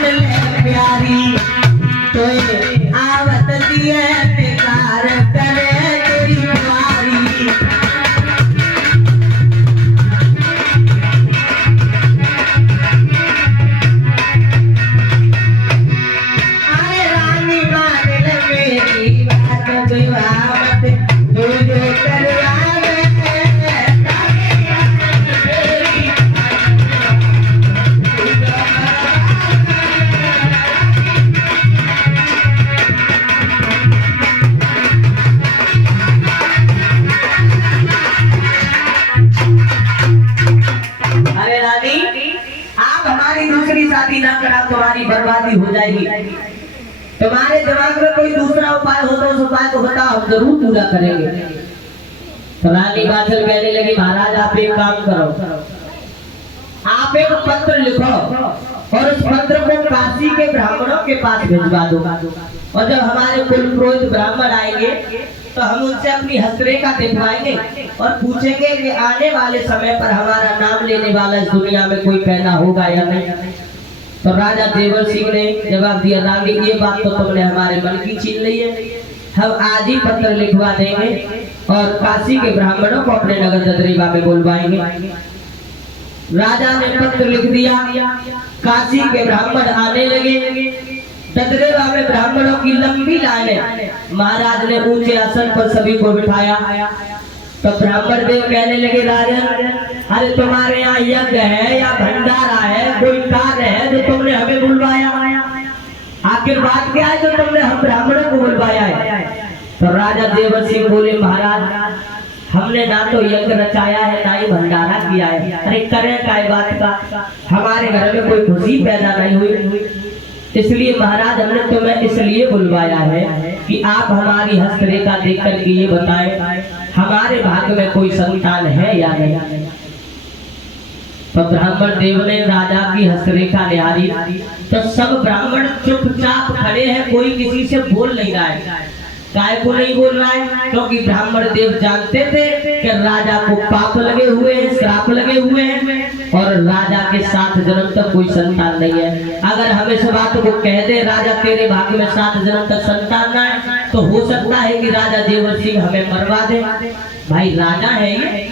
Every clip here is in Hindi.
मान ले प्यारी तो आवत दिए बेकार करे तेरी प्यारी। अरे रानी मान ले मेरी बात विवाहत तू जो करवा दूसरी शादी ना करा तुम्हारी बर्बादी हो जाएगी। तुम्हारे दिमाग में कोई दूसरा उपाय हो तो उस उपाय को बताओ, हम जरूर पूरा करेंगे। तो रानी बादल कहने लगी महाराज आप एक काम करो, आप एक पत्र लिखो और उस पत्र को काशी के ब्राह्मणों के पास भिजवा दो, और जब हमारे कुल पुरोहित ब्राह्मण आएंगे तो हम उनसे अपनी हस्तरेखा दिखवाएंगे और पूछेंगे कि आने वाले समय पर हमारा नाम लेने वाला इस दुनिया में कोई पैदा होगा या नहीं। तो राजा देवर सिंह ने जवाब दिया रानी ये बात तो तुमने हमारे मन की छीन ली है, हम आज ही पत्र लिखवा देंगे और काशी के ब्राह्मणों को अपने नगर ददरीवा में बुलवाएंगे। राजा ने पत्र लिख दिया, काशी के ब्राह्मण आने लगे। ददरेवा में ब्राह्मणों की लंबी लाइनें। महाराज ने ऊंचे आसन पर सभी को बिठाया तो ब्राह्मण देव कहने लगे राजन अरे तुम्हारे यहाँ यज्ञ है या भंडारा है, कोई कार्य है जो तुमने हमें बुलवाया, आखिर बात क्या है जो तुमने हम ब्राह्मणों को बुलवाया है। तो राजा देवर सिंह बोले महाराज हमने ना तो यज्ञ रचाया है ना ही भंडारा किया है, अरे करें काय बात का, हमारे घर में कोई खुशी पैदा नहीं हुई, इसलिए महाराज हमने तुम्हें इसलिए बुलवाया है कि आप हमारी हस्तरेखा देख कर के ये बताएं हमारे भाग्य में कोई संतान है या नहीं। तो ब्राह्मण देव ने राजा की हस्तरेखा निहारी तो सब ब्राह्मण चुपचाप खड़े हैं, कोई किसी से बोल नहीं रहा है। काय को नहीं बोल रहा है क्योंकि ब्राह्मण देव जानते थे कि राजा को पाप लगे हुए हैं, श्राप लगे हुए हैं और राजा के 7 जन्म तक कोई संतान नहीं है। अगर हम इस बात को कह दे राजा तेरे भाग्य में 7 जन्म तक संतान ना है तो हो सकता है कि राजा देवर सिंह हमें मरवा दे। भाई राजा है ये,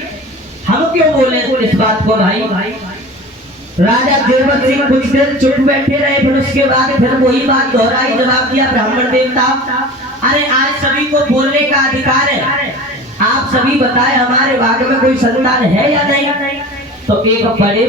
हम क्यों बोले इस बात को भाई। राजा देवर सिंह कुछ देर चुप बैठे रहे, फिर उसके बाद फिर वही बात दोहराई, जवाब दिया ब्राह्मण देवता अरे आज सभी को बोलने का अधिकार है, आप सभी बताएं हमारे भाग्य में कोई संतान है या नहीं। तो एक बड़े